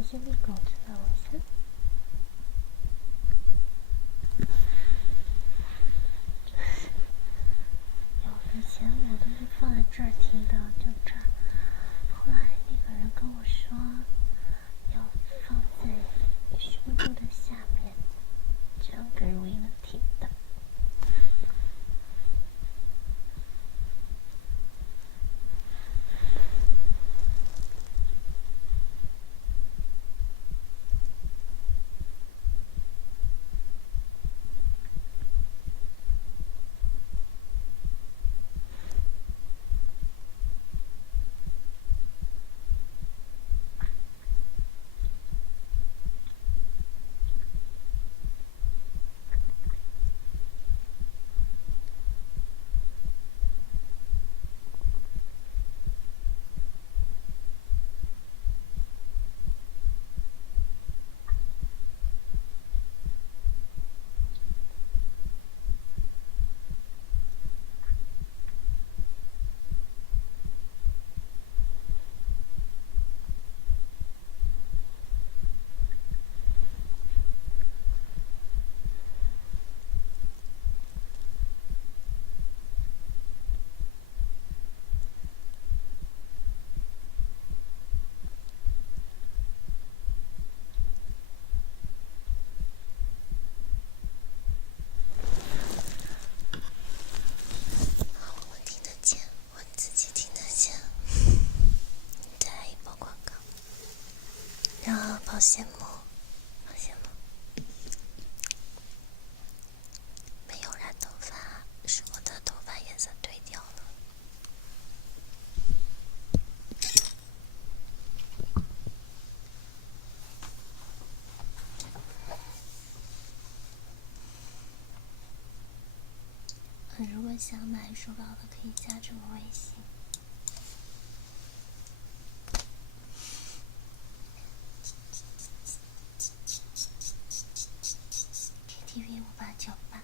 谢谢蜜狗子的晚餐。以前我都是放在这儿听的，就这儿。后来那个人跟我说，要放在胸部的下面，这样更容易能听到。好羡慕，好羡慕！没有染头发，是我的头发颜色褪掉了。如果想买手表的，可以加这个微信。KTV 5898。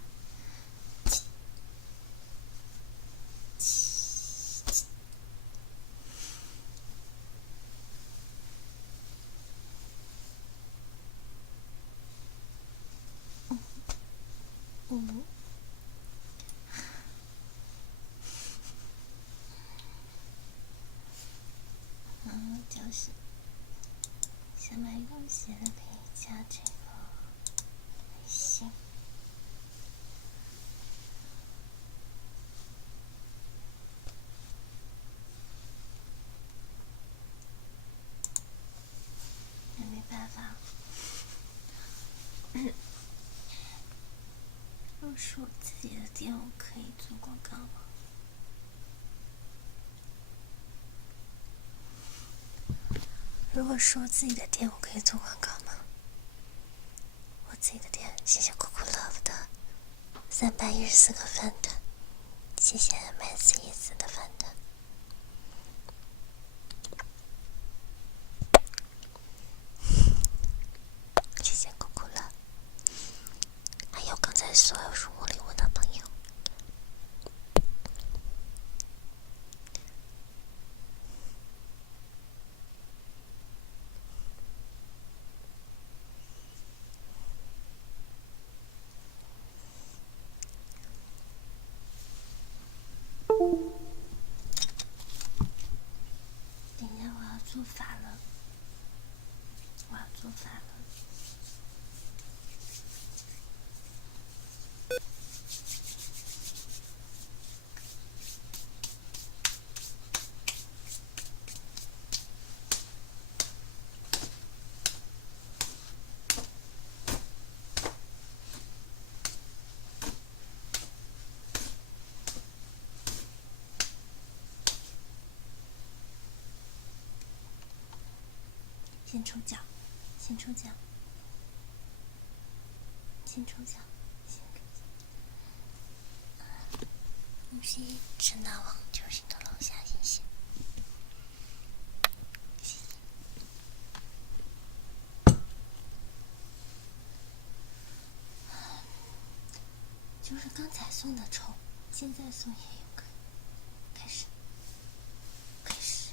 就是想买东西的可以加这个微信。也没办法，要是我自己的店，我可以做广告吗？如果是我自己的店，我可以做广告吗？我自己的店，谢谢酷酷 love 的314个饭团，谢谢 MSE4的饭团。谢谢酷酷 love， 还有刚才所有送我礼物的朋友。等一下，我要做法了，我要做法了。先抽奖，先抽奖，先抽奖，先给恭喜陈大王球星的楼下，谢谢，谢谢。就是刚才送的抽，现在送也有可以。开始，开始。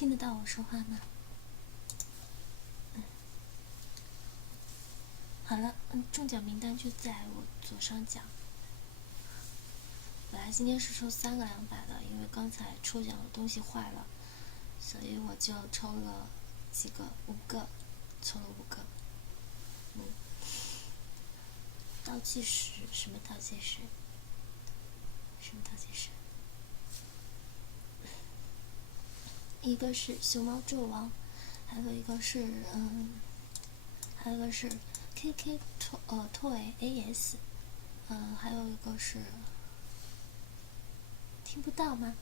听得到我说话吗？好了，中奖名单就在我左上角。本来今天是抽3个200的，因为刚才抽奖的东西坏了，所以我就抽了几个，5个，抽了5个。倒计时？什么倒计时？什么倒计时？一个是熊猫纣王，还有一个是KK Toy AS， 还有一个是听不到吗？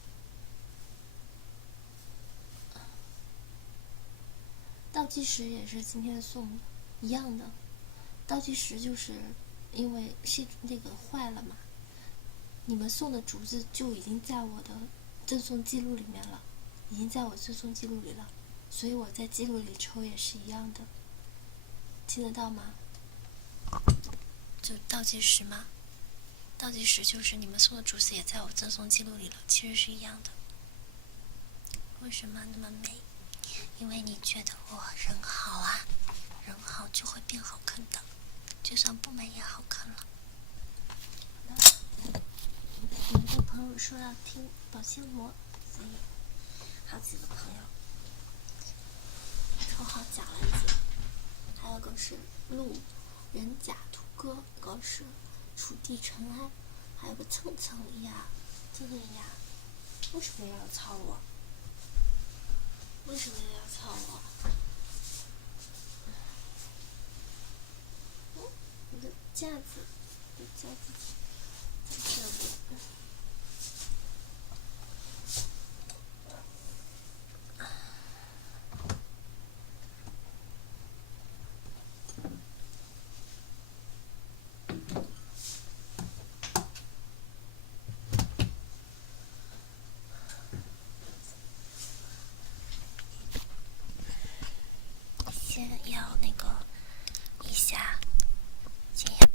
倒计时也是今天送的，一样的。倒计时就是因为是那个坏了嘛，你们送的竹子就已经在我的赠送记录里面了，已经在我赠送记录里了，所以我在记录里抽也是一样的。听得到吗？就倒计时吗？倒计时就是你们送的竹子也在我赠送记录里了，其实是一样的。为什么那么美？因为你觉得我人好啊，人好就会变好看的，就算不美也好看了。有一个朋友说要听保鲜膜，所以好几个朋友抽好奖了已经。还有个是鹿人甲兔哥，一个是楚地尘埃，还有个蹭蹭呀，蹭蹭呀。为什么要操我？为什么要操我？我的架子，我的架子在这里。先要那个一下，先要。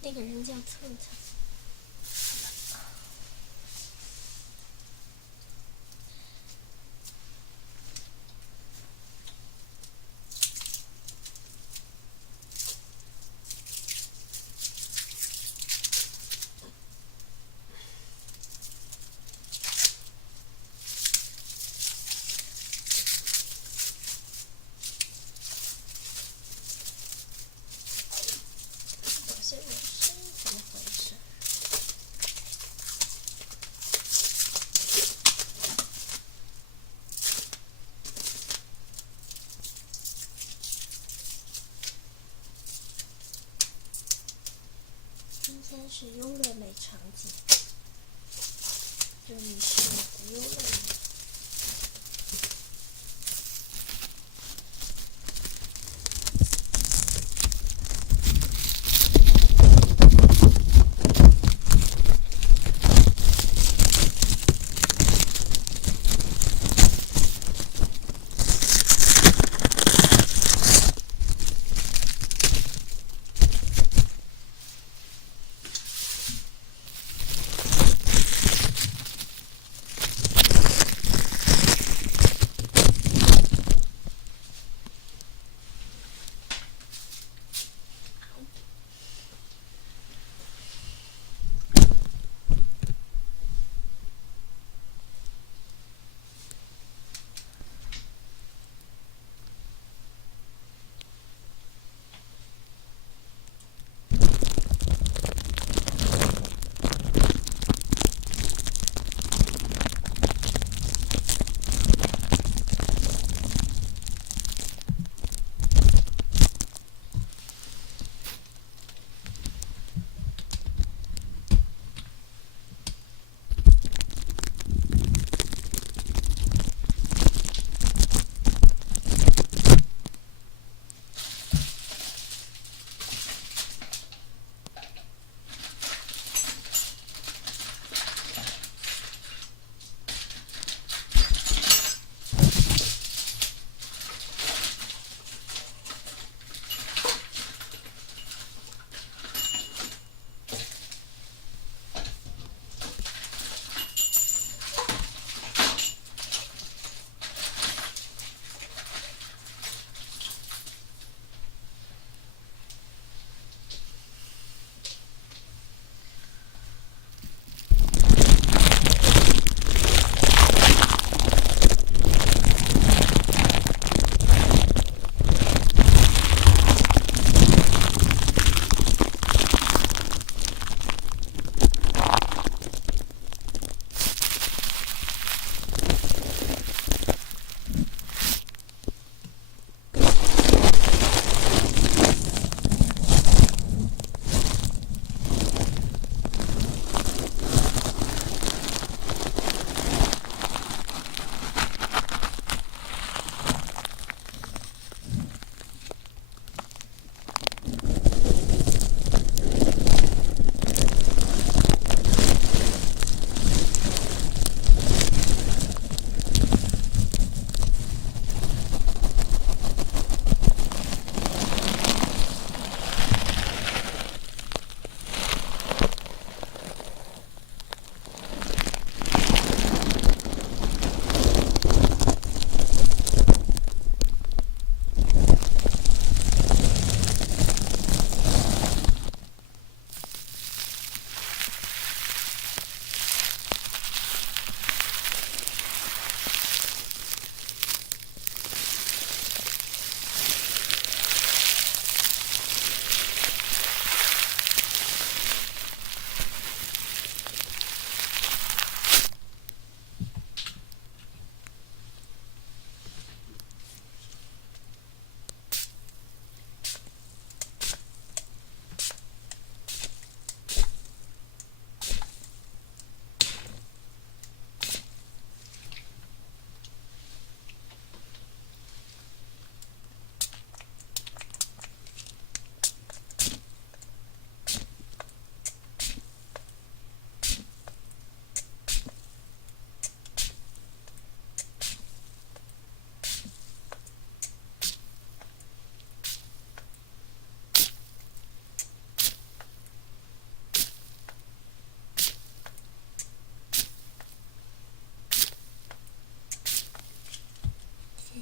那个人叫蹭蹭。我这人生怎么回事？今天是优乐美场景，这里是我的优乐美。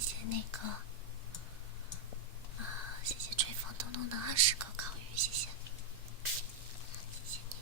谢那个谢谢吹风东东的20个烤鱼，谢谢，谢谢你。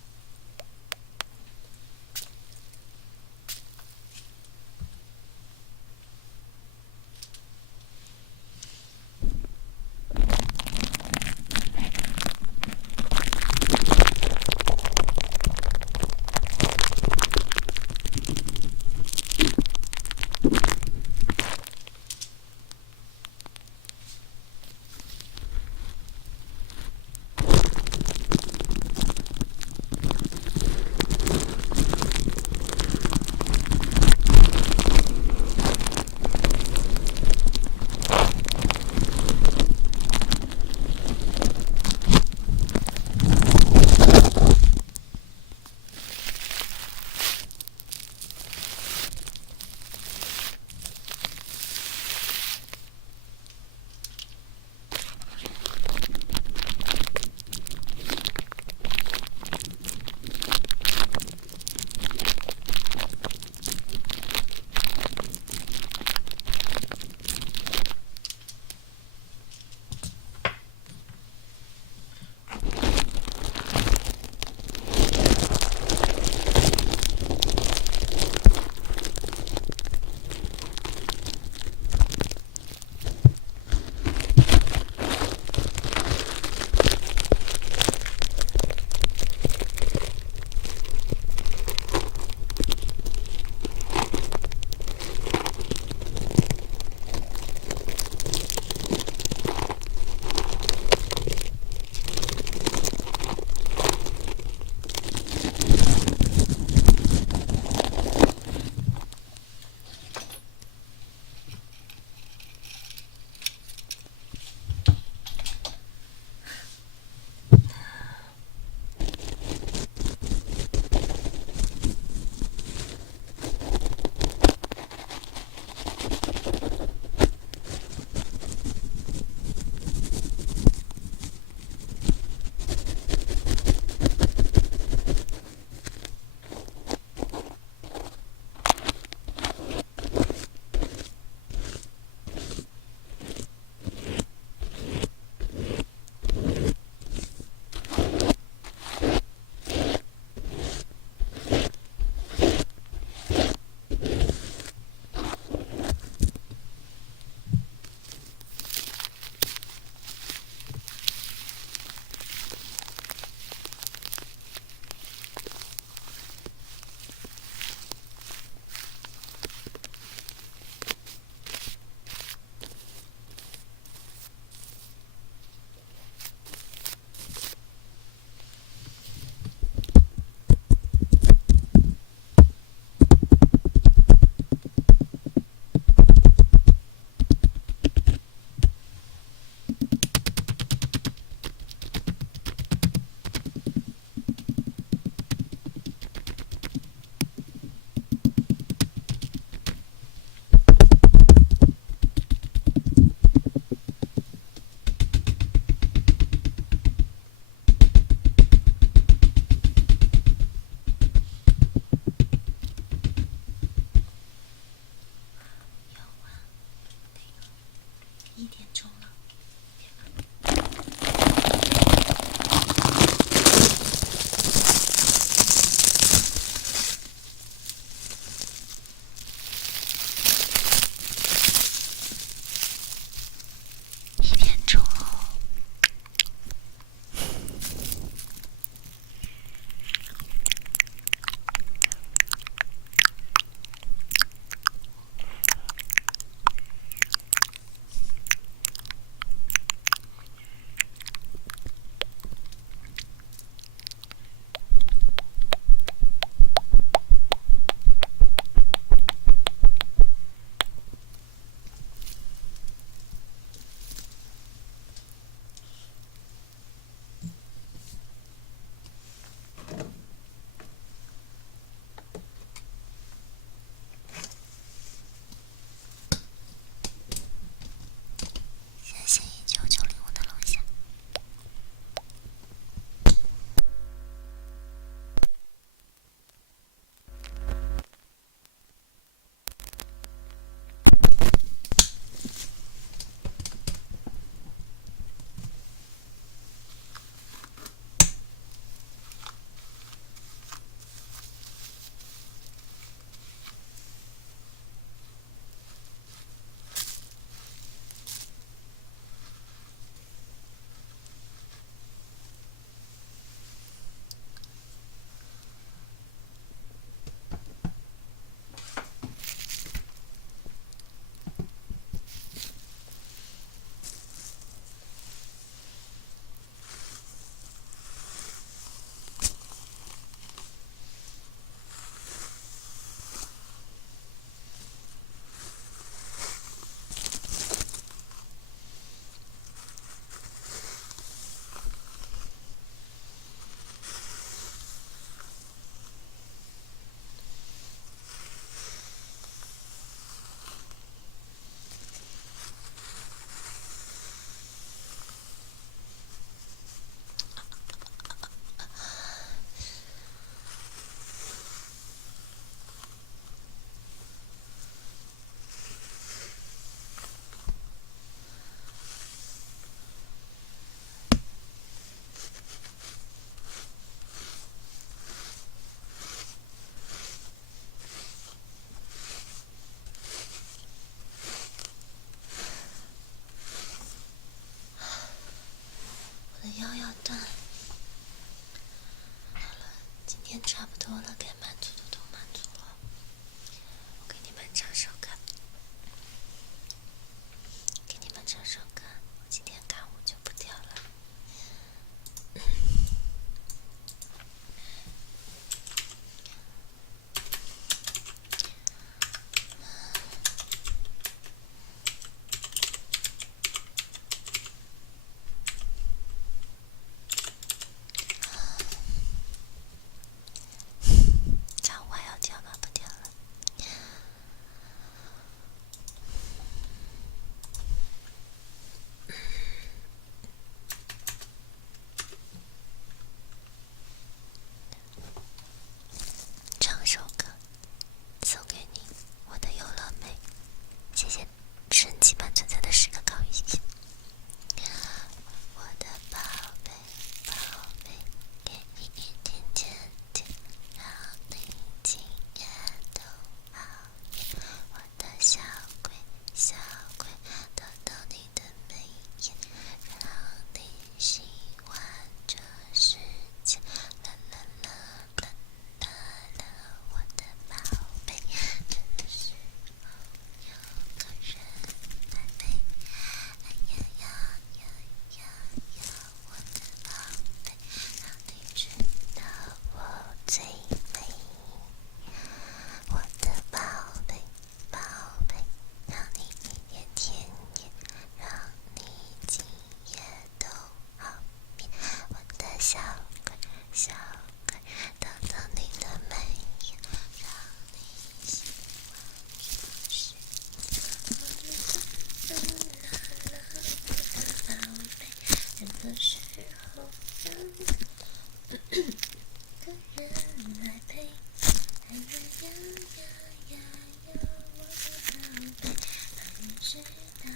知道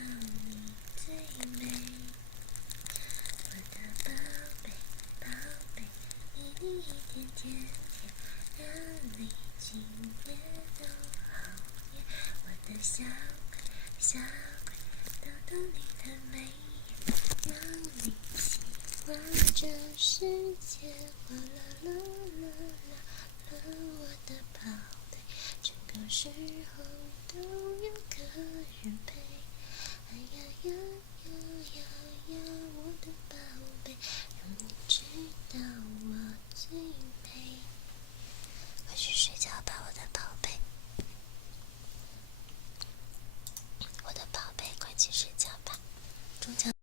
你最美，我的宝贝宝贝，一粒一点甜甜，让你今夜都好眠。我的小鬼小鬼，逗逗你的眉眼，让你希望这世界哗啦啦啦啦啦，我的宝贝，这个时候都有个人